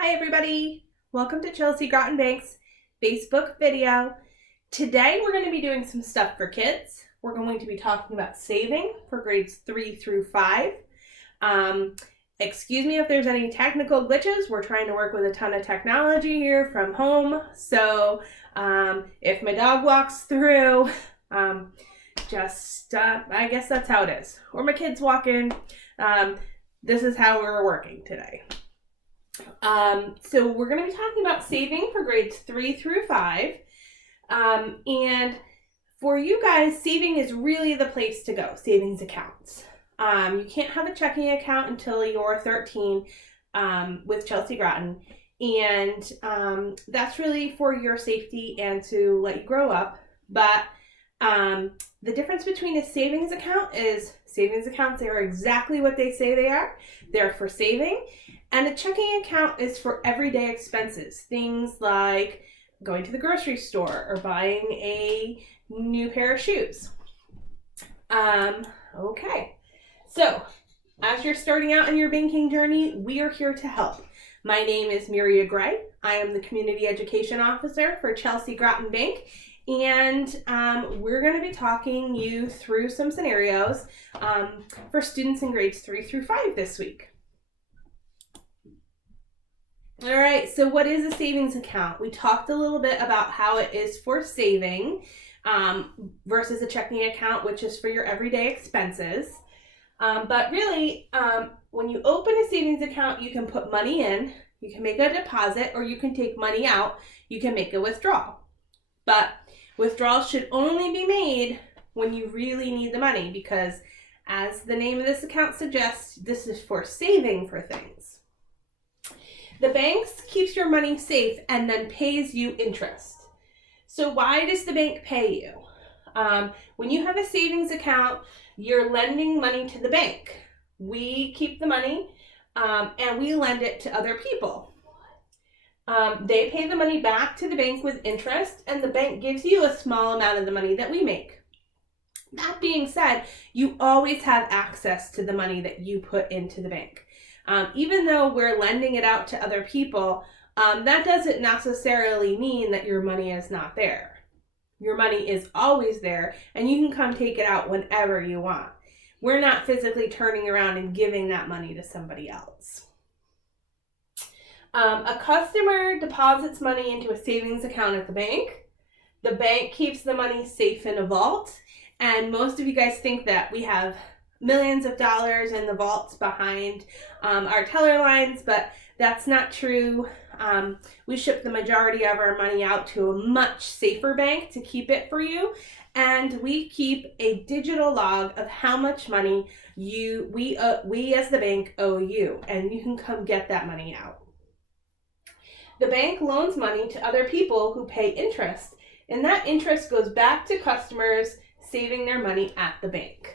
Hi everybody, welcome to Chelsea Groton Bank's Facebook video. Today we're going to be doing some stuff for kids. We're going to be talking about saving for grades 3 through 5. Excuse me if there's any technical glitches. We're trying to work with a ton of technology here from home. So if my dog walks through, I guess that's how it is. Or my kids walk in. This is how we're working today. So we're going to be talking about saving for grades 3 through 5. And for you guys, saving is really the place to go, savings accounts. You can't have a checking account until you're 13 with Chelsea Groton. And that's really for your safety and to let you grow up. But the difference between a savings account is savings accounts are exactly what they say they are. They're for saving. And a checking account is for everyday expenses. Things like going to the grocery store or buying a new pair of shoes. Okay. So, as you're starting out in your banking journey, we are here to help. My name is Miria Gray. I am the Community Education Officer for Chelsea Groton Bank. And we're going to be talking you through some scenarios for students in grades 3 through 5 this week. All right, so what is a savings account? We talked a little bit about how it is for saving versus a checking account, which is for your everyday expenses. But really, when you open a savings account, you can put money in, you can make a deposit, or you can take money out, you can make a withdrawal. But withdrawals should only be made when you really need the money because, as the name of this account suggests, this is for saving for things. The bank keeps your money safe and then pays you interest. So why does the bank pay you? When you have a savings account, you're lending money to the bank. We keep the money and we lend it to other people. They pay the money back to the bank with interest, and the bank gives you a small amount of the money that we make. That being said, you always have access to the money that you put into the bank. Even though we're lending it out to other people, that doesn't necessarily mean that your money is not there. Your money is always there, and you can come take it out whenever you want. We're not physically turning around and giving that money to somebody else. A customer deposits money into a savings account at the bank. The bank keeps the money safe in a vault, and most of you guys think that we have millions of dollars in the vaults behind our teller lines, but that's not true. We ship the majority of our money out to a much safer bank to keep it for you, and we keep a digital log of how much money we as the bank owe you, and you can come get that money out. The bank loans money to other people who pay interest, and that interest goes back to customers saving their money at the bank.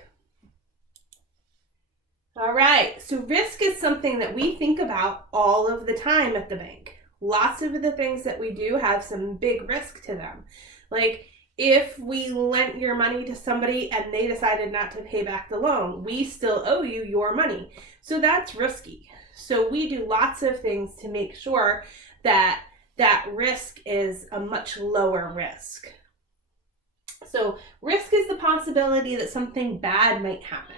All right, so risk is something that we think about all of the time at the bank. Lots of the things that we do have some big risk to them. Like if we lent your money to somebody and they decided not to pay back the loan, we still owe you your money. So that's risky. So we do lots of things to make sure that that risk is a much lower risk. So risk is the possibility that something bad might happen.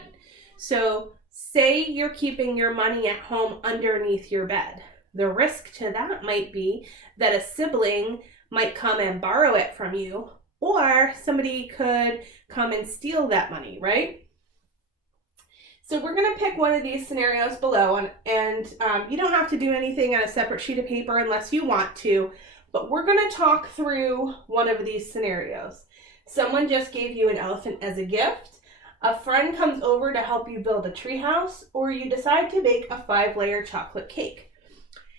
So say you're keeping your money at home underneath your bed. The risk to that might be that a sibling might come and borrow it from you, or somebody could come and steal that money, right? So we're going to pick one of these scenarios below, and you don't have to do anything on a separate sheet of paper unless you want to, but we're going to talk through one of these scenarios. Someone just gave you an elephant as a gift. A friend comes over to help you build a treehouse, or you decide to bake a 5-layer chocolate cake.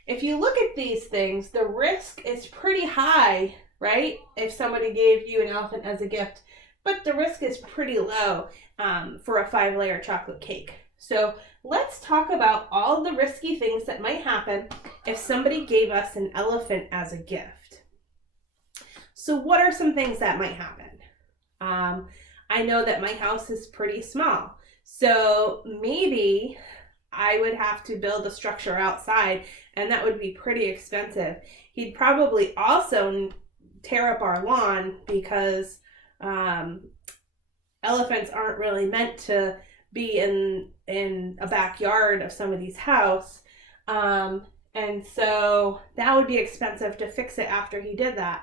If you look at these things, the risk is pretty high, right? If somebody gave you an elephant as a gift, but the risk is pretty low for a 5-layer chocolate cake. So let's talk about all the risky things that might happen if somebody gave us an elephant as a gift. So what are some things that might happen? I know that my house is pretty small, so maybe I would have to build a structure outside, and that would be pretty expensive. He'd probably also tear up our lawn because elephants aren't really meant to be in a backyard of somebody's house. And so that would be expensive to fix it after he did that.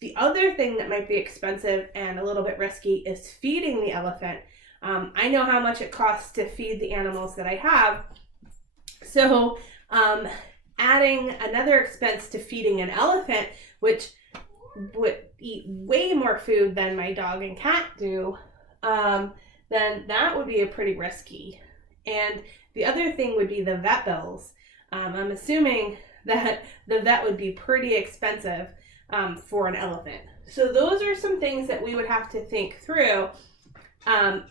The other thing that might be expensive and a little bit risky is feeding the elephant. I know how much it costs to feed the animals that I have. So adding another expense to feeding an elephant, which would eat way more food than my dog and cat do, then that would be a pretty risky. And the other thing would be the vet bills. I'm assuming that the vet would be pretty expensive for an elephant. So those are some things that we would have to think through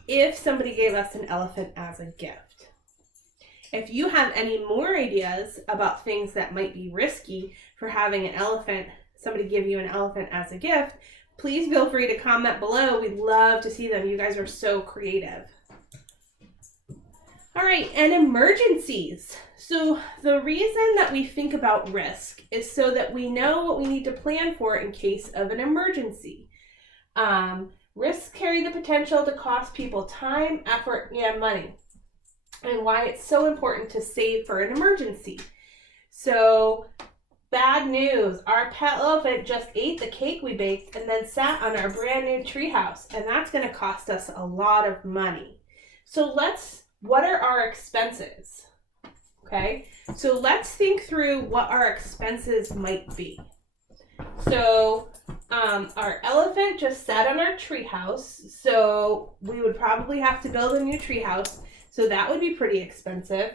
if somebody gave us an elephant as a gift. If you have any more ideas about things that might be risky for having an elephant, somebody give you an elephant as a gift, please feel free to comment below. We'd love to see them. You guys are so creative. All right, and emergencies. So the reason that we think about risk is so that we know what we need to plan for in case of an emergency. Risks carry the potential to cost people time, effort, and money, and why it's so important to save for an emergency. So, bad news, our pet elephant just ate the cake we baked and then sat on our brand new treehouse, and that's going to cost us a lot of money. So what are our expenses? Okay, so let's think through what our expenses might be. So our elephant just sat on our treehouse, so we would probably have to build a new treehouse, so that would be pretty expensive.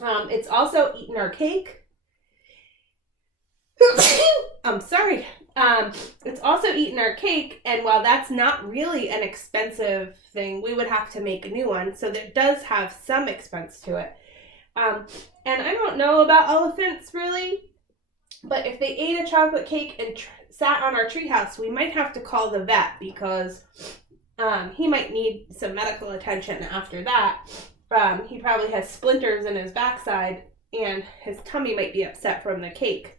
It's also eaten our cake. I'm sorry. It's also eaten our cake, and while that's not really an expensive thing, we would have to make a new one, so that does have some expense to it. And I don't know about elephants really, but if they ate a chocolate cake and sat on our treehouse, we might have to call the vet because he might need some medical attention after that. He probably has splinters in his backside, and his tummy might be upset from the cake.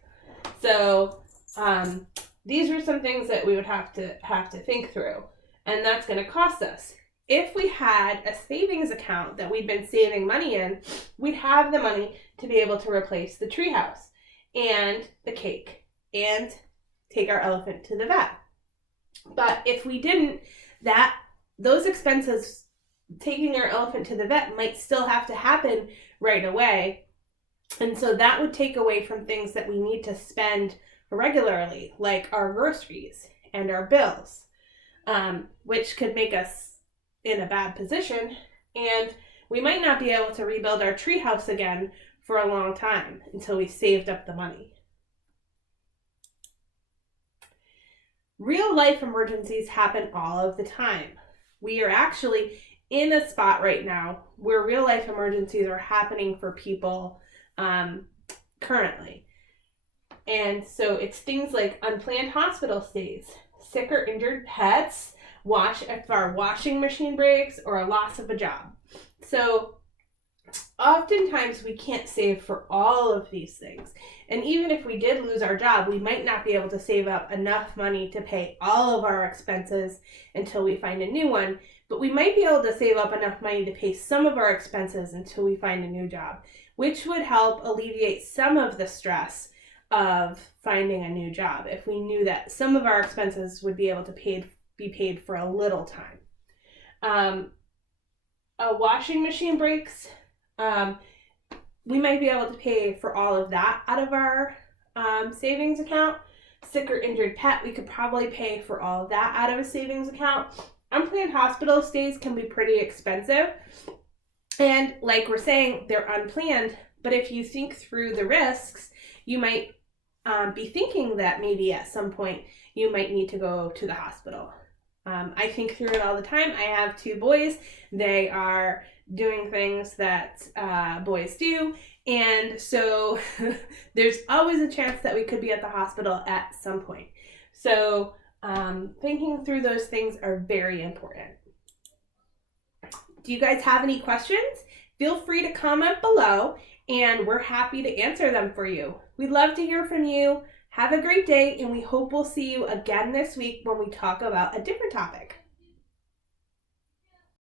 So these are some things that we would have to think through, and that's going to cost us. If we had a savings account that we'd been saving money in, we'd have the money to be able to replace the treehouse and the cake and take our elephant to the vet. But if we didn't, those expenses, taking our elephant to the vet, might still have to happen right away. And so that would take away from things that we need to spend regularly, like our groceries and our bills, which could make us in a bad position, and we might not be able to rebuild our treehouse again for a long time until we saved up the money. Real life emergencies happen all of the time. We are actually in a spot right now where real life emergencies are happening for people currently. And so it's things like unplanned hospital stays, sick or injured pets, if our washing machine breaks, or a loss of a job. So oftentimes we can't save for all of these things. And even if we did lose our job, we might not be able to save up enough money to pay all of our expenses until we find a new one. But we might be able to save up enough money to pay some of our expenses until we find a new job, which would help alleviate some of the stress of finding a new job if we knew that some of our expenses would be able to be paid for a little time. A washing machine breaks, we might be able to pay for all of that out of our savings account. Sick or injured pet, we could probably pay for all of that out of a savings account. Unplanned hospital stays can be pretty expensive, and like we're saying, they're unplanned, but if you think through the risks, you might be thinking that maybe at some point you might need to go to the hospital. I think through it all the time. I have 2 boys. They are doing things that boys do, and so there's always a chance that we could be at the hospital at some point. So thinking through those things are very important. Do you guys have any questions? feel free to comment below, and we're happy to answer them for you. We'd love to hear from you. Have a great day, and we hope we'll see you again this week when we talk about a different topic.